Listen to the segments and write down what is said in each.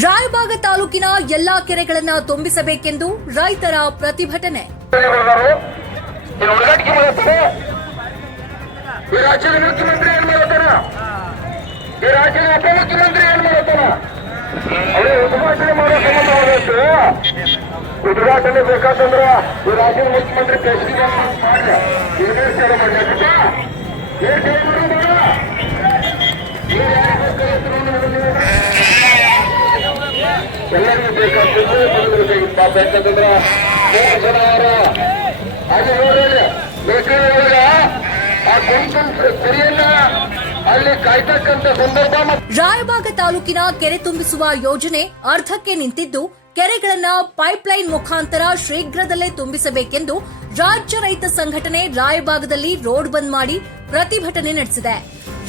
ರಾಯಬಾಗ ತಾಲೂಕಿನ ಎಲ್ಲಾ ಕೆರೆಗಳನ್ನ ತುಂಬಿಸಬೇಕೆಂದು ರೈತರ ಪ್ರತಿಭಟನೆ. ಈ ರಾಜ್ಯದ ಮುಖ್ಯಮಂತ್ರಿ ಏನ್ ಮಾಡ್ತಾರ? ಈ ರಾಜ್ಯದ ಉಪಮುಖ್ಯಮಂತ್ರಿ ಏನ್ ಮಾಡ್ತಾರ? ಅವರೇ ಉದ್ಘಾಟನೆ ಮಾಡೋ ಸಂಬಂಧವಾದಷ್ಟು ಉದ್ಘಾಟನೆ ಬೇಕಾದಂದ್ರ ಈ ರಾಜ್ಯದ ಮುಖ್ಯಮಂತ್ರಿ ಪ್ರೆಸಿಡೆಂಟ್ ಮಾಡಿ ಯೂನಿವರ್ಸಿಟಿ ಮಾಡ್ಲಿಕ್ಕೆ ಎಲ್ಲರಿಗೂ ಬೇಕಾಗ್ತದೆ. ಯಾಕಂದ್ರ 3 ಜನ ಅವರ ಹಾಗೆ ನೋಡ್ರಿ ಬೇಕರಿಯೊಳಗ ಆ ಸರಿಯನ್ನ ಅಲ್ಲಿ ಕಾಯ್ತಕ್ಕಂತ ಸಂದರ್ಭ. ರಾಯಬಾಗ ತಾಲೂಕಿನ ಕೆರೆ ತುಂಬಿಸುವ ಯೋಜನೆ ಅರ್ಧಕ್ಕೆ ನಿಂತಿದ್ದು, ಕೆರೆಗಳನ್ನ ಪೈಪ್ಲೈನ್ ಮುಖಾಂತರ ಶೀಘ್ರದಲ್ಲೇ ತುಂಬಿಸಬೇಕೆಂದು ರಾಜ್ಯ ರೈತ ಸಂಘಟನೆ ರಾಯಬಾಗದಲ್ಲಿ ರೋಡ್ ಬಂದ್ ಮಾಡಿ ಪ್ರತಿಭಟನೆ ನಡೆಸಿದೆ.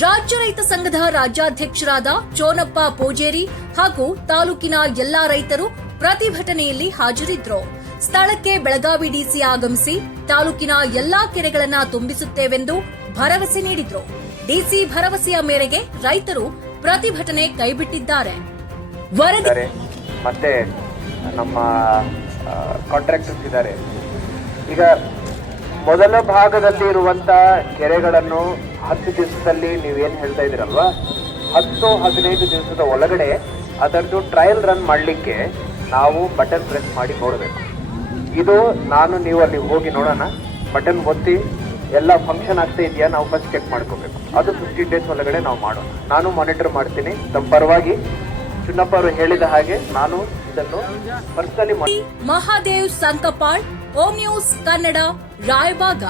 ರಾಜ್ಯ ರೈತ ಸಂಘದ ರಾಜ್ಯಾಧ್ಯಕ್ಷರಾದ ಚೋನಪ್ಪ ಪೂಜೇರಿ ಹಾಗೂ ತಾಲೂಕಿನ ಎಲ್ಲಾ ರೈತರು ಪ್ರತಿಭಟನೆಯಲ್ಲಿ ಹಾಜರಿದ್ದರು. ಸ್ಥಳಕ್ಕೆ ಬೆಳಗಾವಿ ಡಿಸಿ ಆಗಮಿಸಿ ತಾಲೂಕಿನ ಎಲ್ಲಾ ಕೆರೆಗಳನ್ನ ತುಂಬಿಸುತ್ತೇವೆಂದು ಭರವಸೆ ನೀಡಿದ್ರು. ಡಿಸಿ ಭರವಸೆಯ ಮೇರೆಗೆ ರೈತರು ಪ್ರತಿಭಟನೆ ಕೈಬಿಟ್ಟಿದ್ದಾರೆ. ವರದಿ ಮತ್ತೆ ನಮ್ಮ ಕಾಂಟ್ರಾಕ್ಟರ್ಸ್ ಇದ್ದಾರೆ. ಈಗ ಮೊದಲ ಭಾಗದಲ್ಲಿ ಇರುವಂತಹ ಕೆರೆಗಳನ್ನು 10 ದಿವಸದಲ್ಲಿ ನೀವೇನು ಹೇಳ್ತಾ ಇದ್ದೀರಲ್ವಾ, 10-15 ದಿವಸದ ಒಳಗಡೆ ಅದರದ್ದು ಟ್ರಯಲ್ ರನ್ ಮಾಡಲಿಕ್ಕೆ ನಾವು ಬಟನ್ ಪ್ರೆಸ್ ಮಾಡಿ ನೋಡಬೇಕು. ಇದು ನೀವು ಅಲ್ಲಿ ಹೋಗಿ ನೋಡೋಣ, ಬಟನ್ ಒತ್ತಿ ಎಲ್ಲ ಫಂಕ್ಷನ್ ಆಗ್ತಾ ಇದೆಯಾ ನಾವು ಫಸ್ಟ್ ಚೆಕ್ ಮಾಡ್ಕೋಬೇಕು. ಅದು 15 ಡೇಸ್ ಒಳಗಡೆ ನಾವು ಮಾಡೋಣ. ನಾನು ಮಾನಿಟರ್ ಮಾಡ್ತೀನಿ ನಮ್ಮ ಪರವಾಗಿ. ಚುನ್ನಪ್ಪ ಅವರು ಹೇಳಿದ ಹಾಗೆ ನಾನು ಇದನ್ನು ಪರ್ಸನಲಿ ಮಹಾದೇವ್ ಸಂಕಪಾಳ್, ಓಂ ನ್ಯೂಸ್ ಕನ್ನಡ, ರಾಯಬಾಗ.